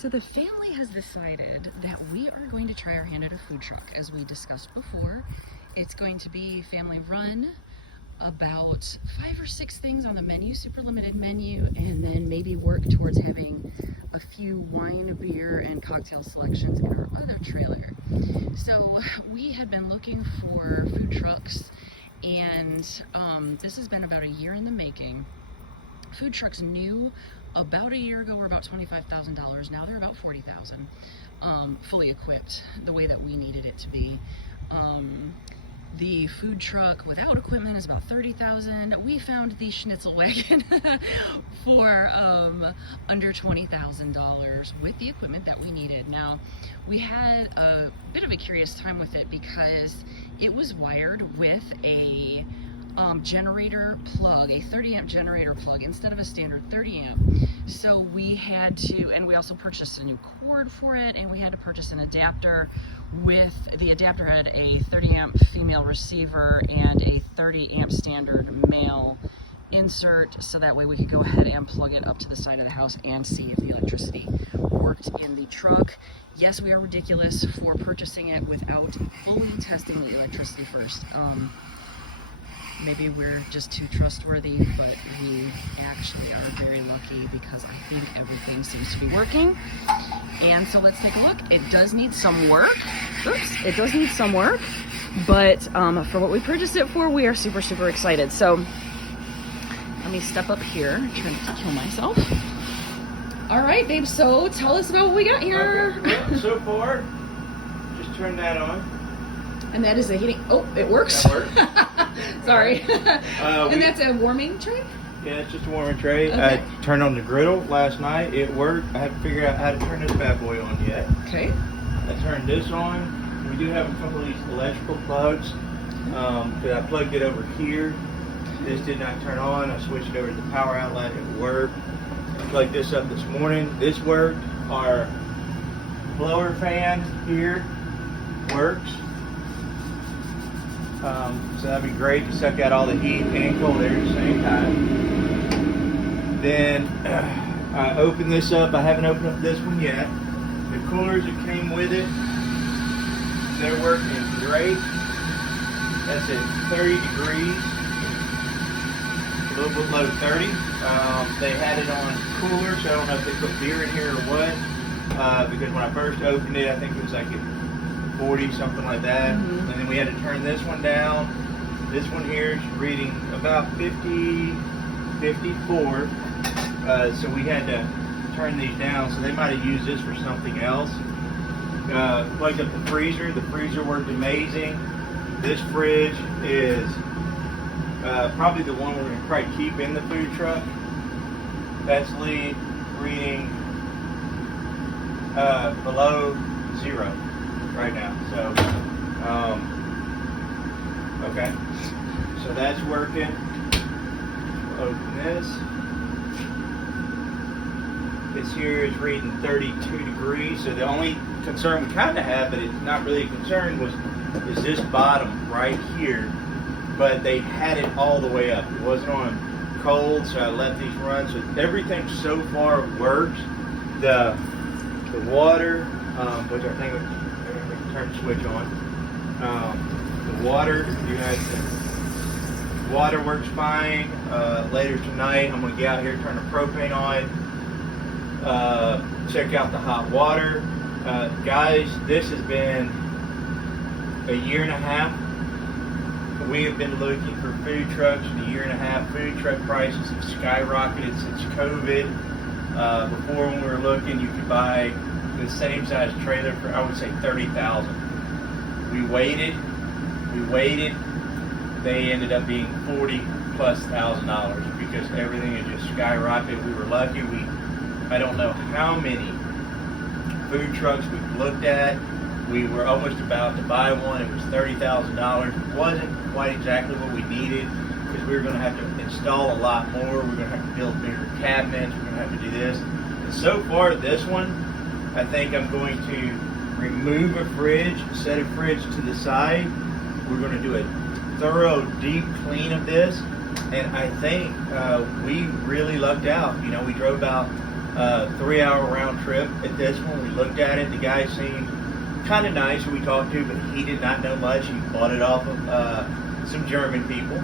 So the family has decided that we are going to try our hand at a food truck, as we discussed before. It's going to be family run, about 5 or 6 things on the menu, super limited menu, and then maybe work towards having a few wine, beer, and cocktail selections in our other trailer. So we had been looking for food trucks, and this has been about a year in the making. Food trucks new about a year ago were about $25,000. Now they're about $40,000, fully equipped the way that we needed it to be. The food truck without equipment is about $30,000. We found the schnitzel wagon for under $20,000 with the equipment that we needed. Now, we had a bit of a curious time with it because it was wired with a generator plug, a 30 amp generator plug instead of a standard 30 amp. So we had to, and we also purchased a new cord for it, and we had to purchase an adapter. With the adapter had a 30 amp female receiver and a 30 amp standard male insert, so that way we could go ahead and plug it up to the side of the house and see if the electricity worked in the truck. Yes, we are ridiculous for purchasing it without fully testing the electricity first. Maybe we're just too trustworthy, but we actually are very lucky because I think everything seems to be working. And so let's take a look. It does need some work. Oops, it does need some work, but for what we purchased it for, we are super, super excited. So let me step up here, trying not to kill myself. All right, babe, so tell us about what we got here. Okay. Well, so far, just turn that on. And that is a heating, oh, it works. That works. Sorry. And that's a warming tray? Yeah, it's just a warming tray. Okay. I turned on the griddle last night. It worked. I haven't figured out how to turn this bad boy on yet. Okay. I turned this on. We do have a couple of these electrical plugs. I plugged it over here. This did not turn on. I switched it over to the power outlet. It worked. I plugged this up this morning. This worked. Our blower fan here works. So that'd be great to suck out all the heat and cold air at the same time. Then I opened this up. I haven't opened up this one yet. The coolers that came with it, they're working great. That's at 30 degrees, a little bit below 30. They had it on cooler, so I don't know if they put beer in here or what. Because when I first opened it, I think it was like at 40, something like that. And then we had to turn this one down. This one here is reading about 50, 54. So we had to turn these down. So they might have used this for something else. Plugged up the freezer. The freezer worked amazing. This fridge is probably the one we're going to probably keep in the food truck. That's reading below 0 right now. So, okay. So that's working. Open this. This here is reading 32 degrees. So the only concern we kind of had, but it's not really a concern, is this bottom right here. But they had it all the way up. It wasn't on cold, so I let these run. So everything so far works. The water, which I think we turn the switch on. The water, the water works fine. Later tonight, I'm going to get out here, turn the propane on, check out the hot water. Guys, this has been a year and a half. We have been looking for food trucks in a year and a half. Food truck prices have skyrocketed since COVID. Before, when we were looking, you could buy the same size trailer for, I would say, $30,000. We waited. They ended up being $40,000+ because everything had just skyrocketed. We were lucky. I don't know how many food trucks we've looked at. We were almost about to buy one. It was $30,000. It wasn't quite exactly what we needed because we were going to have to install a lot more. We're going to have to build bigger cabinets. We're going to have to do this. And so far, this one, I think I'm going to remove a fridge, set a fridge to the side. We're going to do a thorough, deep clean of this. And I think we really lucked out. You know, we drove about 3-hour round trip at this one. We looked at it. The guy seemed kind of nice who we talked to, but he did not know much. He bought it off of some German people.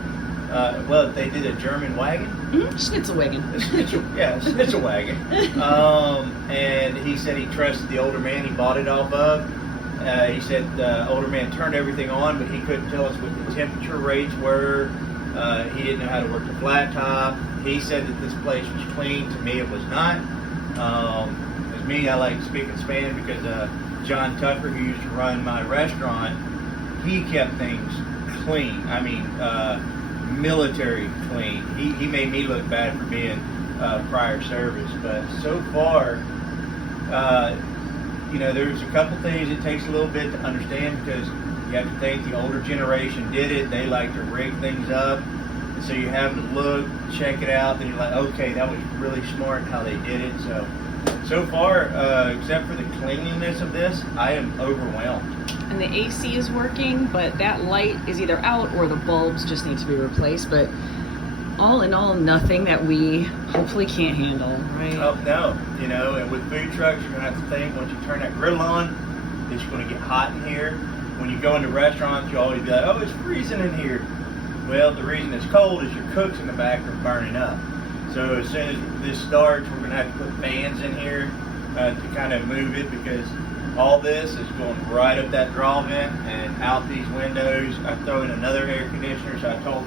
Well, they did a German wagon. Schnitzel wagon. Schnitzel wagon. And he said he trusted the older man he bought it off of. He said the older man turned everything on, but he couldn't tell us what the temperature rates were. He didn't know how to work the flat top. He said that this place was clean. To me, it was not. As me, I like speaking Spanish because John Tucker, who used to run my restaurant, he kept things clean. I mean, military clean. He made me look bad for being prior service, but so far, there's a couple things it takes a little bit to understand because you have to think the older generation did it. They like to rig things up. And so you have to look, check it out, then you're like, okay, that was really smart how they did it. So far, except for the cleanliness of this, I am overwhelmed. And the AC is working, but that light is either out or the bulbs just need to be replaced. But all in all, nothing that we hopefully can't handle, right? Oh, no. And with food trucks, you're going to have to think once you turn that grill on, it's going to get hot in here. When you go into restaurants, you always be like, oh, it's freezing in here. Well, the reason it's cold is your cooks in the back are burning up. So as soon as this starts, we're going to have to put fans in here to kind of move it because all this is going right up that draw vent and out these windows. I throw in another air conditioner, so I told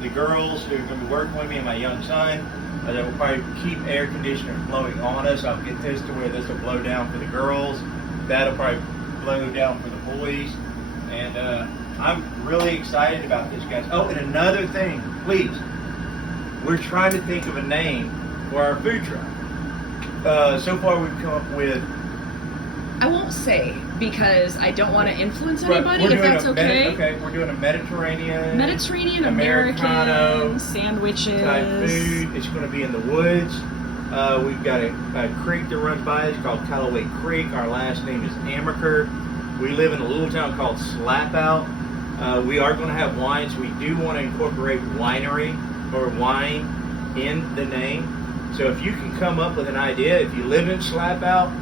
the girls who are going to be working with me and my young son that we'll probably keep air conditioner blowing on us. I'll get this to where this will blow down for the girls. That'll probably blow down for the boys. And I'm really excited about this, guys. Oh, and another thing, please. We're trying to think of a name for our food truck. So far, we've come up with... I won't say because I don't want to influence anybody, if that's okay. We're doing a Mediterranean, American, sandwiches. Type food. It's going to be in the woods. We've got a creek that runs by. It's called Callaway Creek. Our last name is Amaker. We live in a little town called Slapout. We are going to have wines. We do want to incorporate winery or wine in the name. So if you can come up with an idea, if you live in Slapout,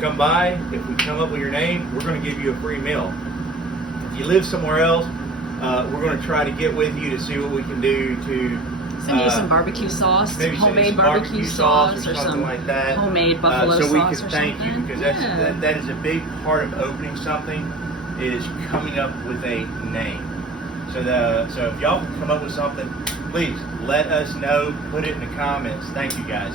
come by. If we come up with your name, we're going to give you a free meal. If you live somewhere else, we're going to try to get with you to see what we can do to send you some barbecue sauce, maybe homemade barbecue sauce or something some like that. Homemade buffalo so we sauce can or thank something. you because that is a big part of opening something is coming up with a name. So if y'all can come up with something, please let us know. Put it in the comments. Thank you, guys.